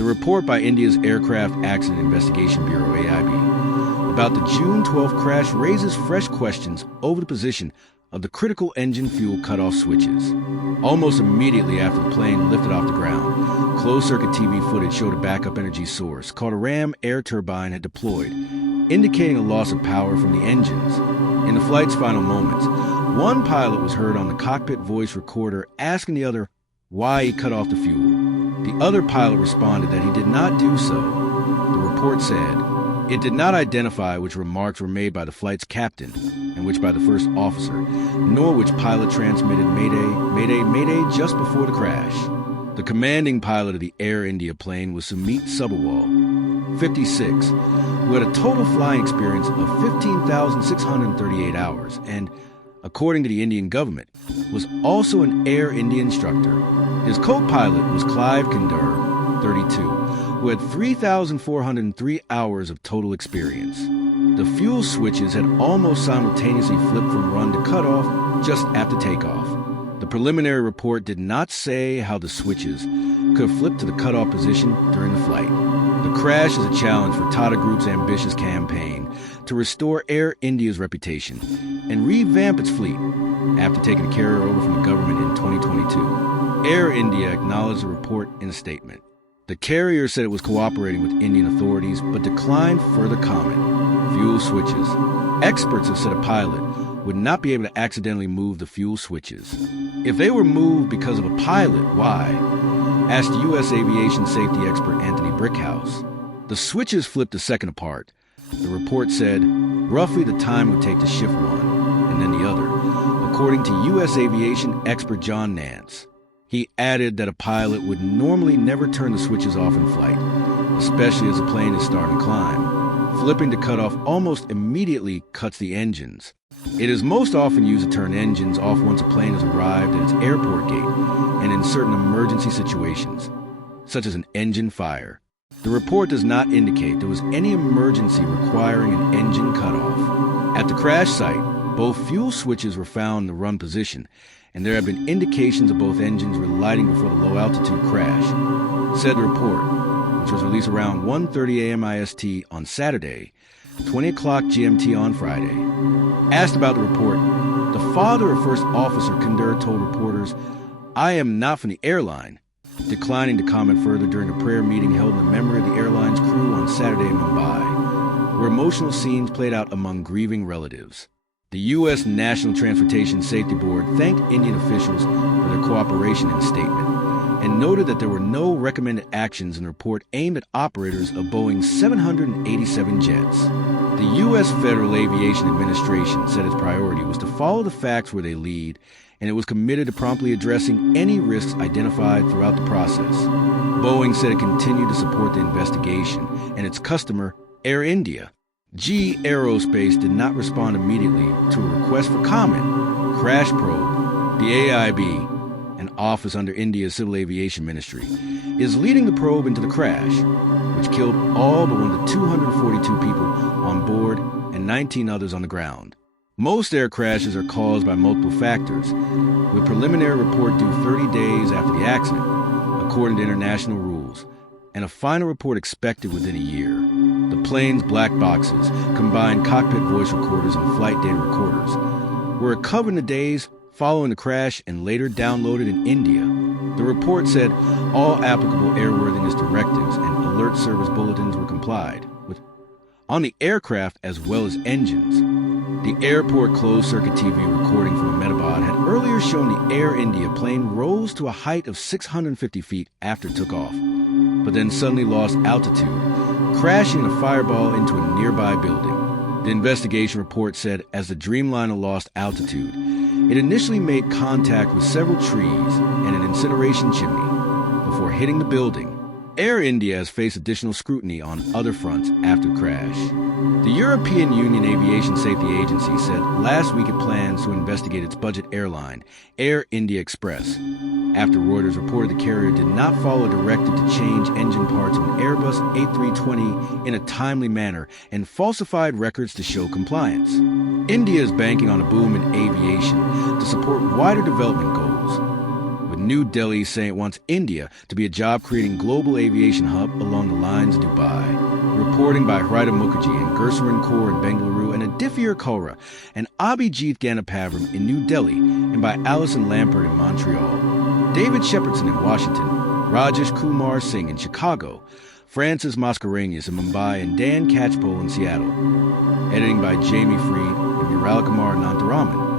The report by India's Aircraft Accident Investigation Bureau, AIB, about the June 12th crash raises fresh questions over the position of the critical engine fuel cutoff switches. Almost immediately after the plane lifted off the ground, closed-circuit TV footage showed a backup energy source called a ram air turbine had deployed, indicating a loss of power from the engines. In the flight's final moments, one pilot was heard on the cockpit voice recorder asking the other why he cut off the fuel. The other pilot responded that he did not do so. The report said it did not identify which remarks were made by the flight's captain and which by the first officer, nor which pilot transmitted "Mayday, Mayday, Mayday" just before the crash. The commanding pilot of the Air India plane was Sumit Sabharwal, 56, who had a total flying experience of 15,638 hours and, according to the Indian government, was also an Air India instructor. His co-pilot was Clive Kinder, 32, who had 3,403 hours of total experience. The fuel switches had almost simultaneously flipped from run to cutoff just after takeoff. The preliminary report did not say how the switches could have flipped to the cutoff position during the flight. The crash is a challenge for Tata Group's ambitious campaign to restore Air India's reputation and revamp its fleet after taking the carrier over from the government in 2022. Air India acknowledged the report in a statement. The carrier said it was cooperating with Indian authorities but declined further comment. Fuel switches. Experts have said a pilot would not be able to accidentally move the fuel switches. If they were moved because of a pilot, why? Asked U.S. aviation safety expert Anthony Brickhouse. The switches flipped a second apart. The report said roughly the time would take to shift one and then the other, according to U.S. aviation expert John Nance. He added that a pilot would normally never turn the switches off in flight, especially as the plane is starting to climb. Flipping to cut off almost immediately cuts the engines. It is most often used to turn engines off once a plane has arrived at its airport gate and in certain emergency situations, such as an engine fire. The report does not indicate there was any emergency requiring an engine cutoff. At the crash site, both fuel switches were found in the run position, and there have been indications of both engines relighting before the low-altitude crash, said the report, which was released around 1:30 a.m. IST on Saturday, 20 o'clock GMT on Friday. Asked about the report, the father of First Officer Kinder told reporters, "I am not from the airline," declining to comment further during a prayer meeting held in the memory of the airline's crew on Saturday in Mumbai, where emotional scenes played out among grieving relatives. The U.S. National Transportation Safety Board thanked Indian officials for their cooperation in a statement and noted that there were no recommended actions in the report aimed at operators of Boeing's 787 jets. The U.S. Federal Aviation Administration said its priority was to follow the facts where they lead, and it was committed to promptly addressing any risks identified throughout the process. Boeing said it continued to support the investigation and its customer, Air India. GE Aerospace did not respond immediately to a request for comment. Crash Probe, the AIB, an office under India's Civil Aviation Ministry, is leading the probe into the crash, which killed all but one of the 242 people on board and 19 others on the ground. Most air crashes are caused by multiple factors, with preliminary report due 30 days after the accident, according to international rules, and a final report expected within a year. The plane's black boxes, combined cockpit voice recorders and flight data recorders, were recovered in the days following the crash and later downloaded in India. The report said all applicable airworthiness directives and alert service bulletins were complied with on the aircraft as well as engines. The airport closed-circuit TV recording from Ahmedabad had earlier shown the Air India plane rose to a height of 650 feet after it took off, but then suddenly lost altitude, crashing in a fireball into a nearby building. The investigation report said as the Dreamliner lost altitude, it initially made contact with several trees and an incineration chimney before hitting the building. Air India has faced additional scrutiny on other fronts after the crash. The European Union Aviation Safety Agency said last week it plans to investigate its budget airline, Air India Express, after Reuters reported the carrier did not follow a directive to change engine parts on Airbus A320 in a timely manner and falsified records to show compliance. India is banking on a boom in aviation to support wider development goals, with New Delhi saying it wants India to be a job-creating global aviation hub along the lines of Dubai. Reporting by Hridha Mukherjee and Gursaran Kaur in Bengaluru and Adifir Kaura and Abhijit Ganapavaram in New Delhi and by Alison Lampert in Montreal. David Shepardson in Washington, Rajesh Kumar Singh in Chicago, Francis Mascarenhas in Mumbai and Dan Catchpole in Seattle. Editing by Jamie Freed and Muralikumar Nantaraman.